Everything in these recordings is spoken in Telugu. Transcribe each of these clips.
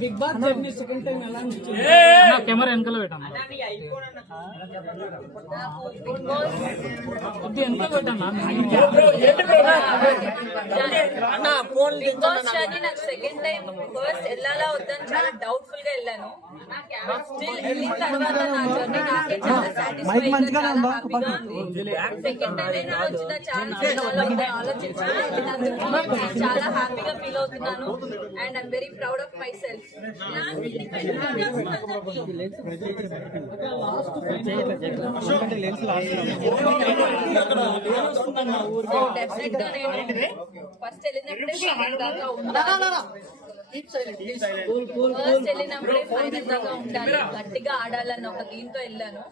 Big Boss journey second time ఎలా అనిపించింది? కెమెరా వెనకాల పెట్టాను, వెనకాల పెట్టాను. బిగ్ బాస్ జర్నీ నాకు సెకండ్ టైం ఫస్ట్ వెళ్ళాలా వద్దని చాలా డౌట్ఫుల్ గా వెళ్ళాను. స్టిల్ వెళ్ళిన తర్వాత నా జర్నీ నాకే చాలా సాటిస్ఫైయింగ్ గా చాలా హ్యాపీగా ఉంది. సెకండ్ టైం అయినా వచ్చిన ఛాన్స్ ఆలోచించి చాలా హ్యాపీగా ఫీల్ అవుతున్నాను. And I'm very proud of my self. Definite గా నేను ఫస్ట్ వెళ్ళినప్పుడే ఫైనల్ దాకా ఉండాలి, గట్టిగా ఆడాలన్న ఒక దీంతో వెళ్ళాను.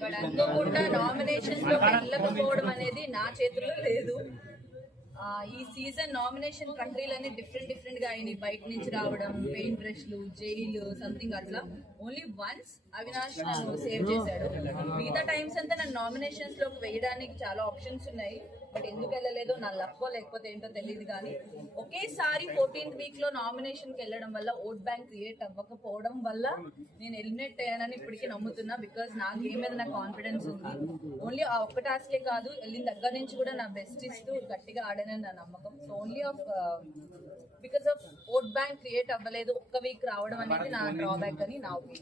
బట్ అనుకోకుండా నామినేషన్స్ లో వెళ్ళకపోవడం అనేది నా చేతుల్లో లేదు. ఈ సీజన్ నామినేషన్ ప్రక్రియలన్నీ డిఫరెంట్ గా అయినాయి. బయట నుంచి రావడం, పెయింట్ బ్రష్లు, జైలు సంథింగ్ అట్లా. ఓన్లీ వన్స్ అవినాష్ నన్ను సేవ్ చేశాడు. మిగతా టైమ్స్ అంతా నన్ను నామినేషన్స్ లోకి వేయడానికి చాలా ఆప్షన్స్ ఉన్నాయి. బట్ ఎందుకు వెళ్ళలేదో నా లక్కో లేకపోతే ఏంటో తెలియదు. కానీ ఒకేసారి 14th వీక్ లో నామినేషన్ కి వెళ్ళడం వల్ల ఓట్ బ్యాంక్ క్రియేట్ అవ్వకపోవడం వల్ల నేను ఎలిమినేట్ అయ్యానని ఇప్పటికీ నమ్ముతున్నా. బికాస్ నా గేమ్ మీద నాకు కాన్ఫిడెన్స్ ఉంది. ఓన్లీ ఆ ఒక్క టాస్కే కాదు, వెళ్ళిన దగ్గర నుంచి కూడా నా బెస్ట్ ఇస్తూ గట్టిగా ఆడానని నా నమ్మకం. So only because of vote bank create అవ్వలేదు, ఒక్క వీక్ రావడం అనేది నా డ్రాబ్యాక్ అని నా ఒపీనియన్.